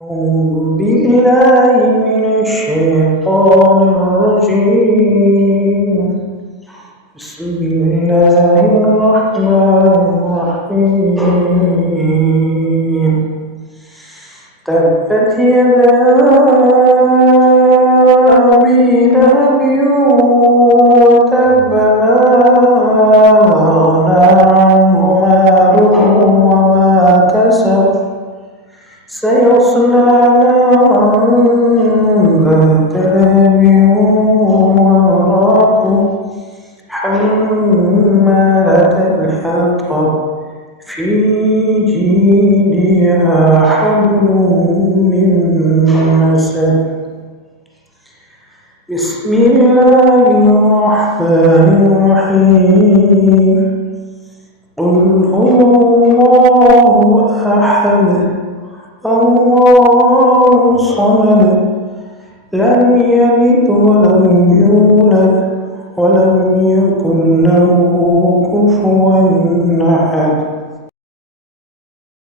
أعوذ بالله من الشيطان الرجيم. بسم الله الرحمن الرحيم. تبت يدا أبي لهب وتب ما أغنى عنه ماله وما كسب سيصلى نارا ذات لهب وامرأته حمالة الحطب في جيدها حبل من مسد. بسم الله الرحمن الرحيم. قل هو الله أحد الله الصمد لم يلد ولم يولد